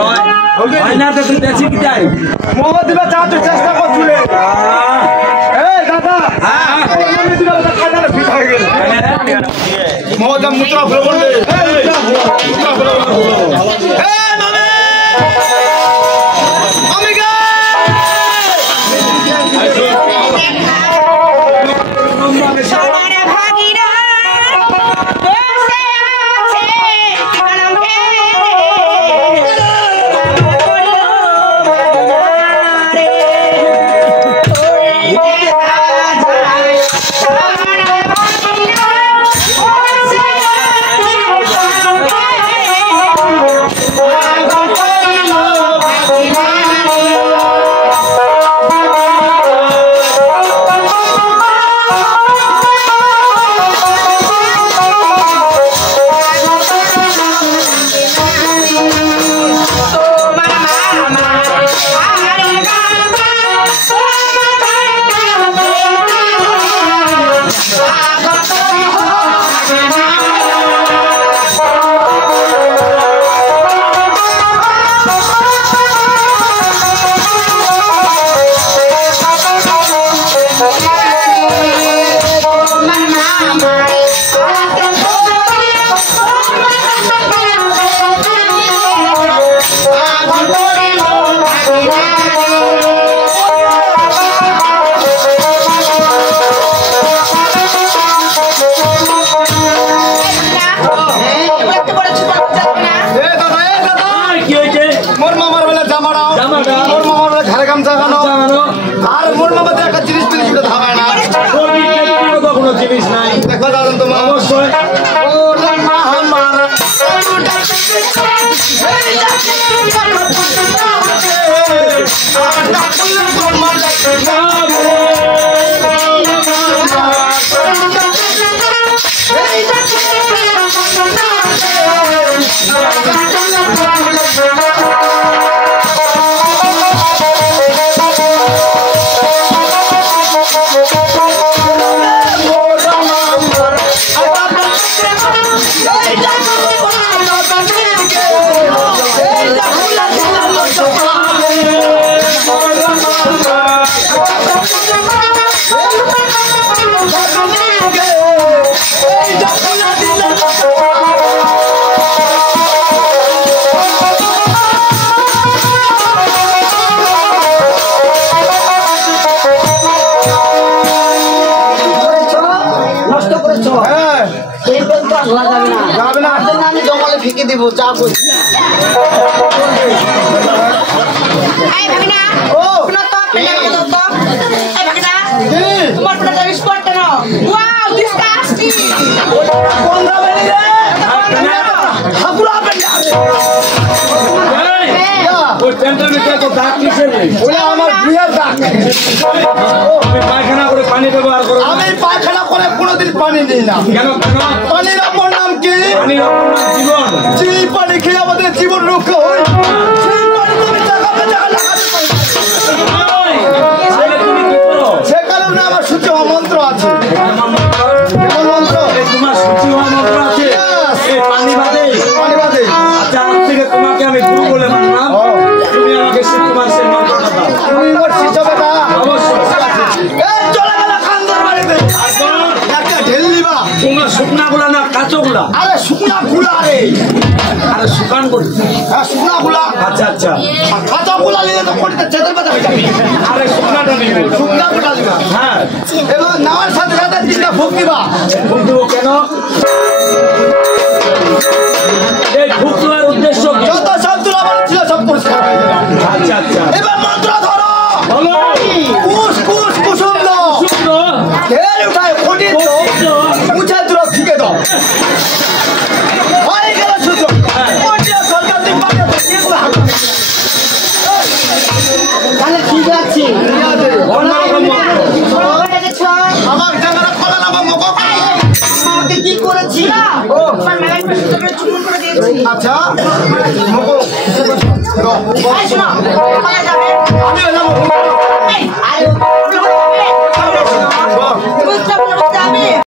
হয় না তো তুই দেখছি কি তাই মোহাম্মদ দিবা যা তুই চেষ্টা করছিলে এই দাদা মোহাম্মদ দিবা তো খাইদারে ফিট হয়ে গেল মোহাম্মদ মুত্রা ভুল বললে মুত্রা ভুল এই মামে আমিগা দিব যা বলছি এই ভাগিনা ও শুনো তো প্লেন কত তো এই ভাগিনা তোমার পুরো স্পট না ওয়াও ডিসকাস্টিং কোন রাবেনি রে হাগুলা বেনি ও টেন্টার নিতে তো দাঁত কিসের রে ওলা আমার বিয়ার দাঁত ও আমি পায়খানা করে পানি ব্যবহার করব আমি পায়খানা করে কোনোদিন পানি দেই না কেন কেন পানির আপন নাম কি পানির আপন নাম জীবন যে পানি খেয়ে আমাদের জীবন রক্ষা হয় সেই পানি তুমি জায়গাতে জায়গা লাগাতে পারো তাহলে তুমি কি করো সে কারণে আমার সূচি মন্ত্র আছে মন্ত্র এই তোমার সূচি মন্ত্র আছে এই পানি বাদে আচ্ছা আজ থেকে তোমাকে আমি গুরু বলে মানলাম তুমি আমাকে তোমার সেই মন্ত্রটা দাও তুমি মোর শিষ্য বেটা অবশ্যই এই চলে গেল খানদার বাড়িতে একটা ঢেল নিবা তোমার শুকনাগুলা না কাঁচগুলা আরে শুকনাগুলা রে আরে শুকান করে হ্যাঁ শুকনাগুলা আচ্ছা আচ্ছা কাঁচগুলা নিলে তো কোটিতে চেতের পাতা হয়ে যাবে আরে শুকনাটা নিব শুকনাগুলা নিবা হ্যাঁ এবার নাওয়ার সাথে সাথে তিনটা ফুক দিবা ফুক দিব কেন এই ফুক দেওয়ার উদ্দেশ্য কি যত সব তুলা বড় ছিল সব পরিষ্কার হয়ে যাবে আচ্ছা আচ্ছা এবার মন্ত্র ধরো বলো কুশ কুশ কুসুম দাও কুসুম দাও ঢের উঠায় কোটি দাও মুছা তুলা ফিকে দাও হয়ে গেল সূত্র কোটি সরকার দিন পাবে এগুলো তাহলে ঠিক আছে আমার জায়গাটা খোলা না মগো আমাকে কি করেছি ও মেলায় করে চুমুন করে দিয়েছি আচ্ছা মগো এই শোনো কোথায় যাবে আমি যাব আরে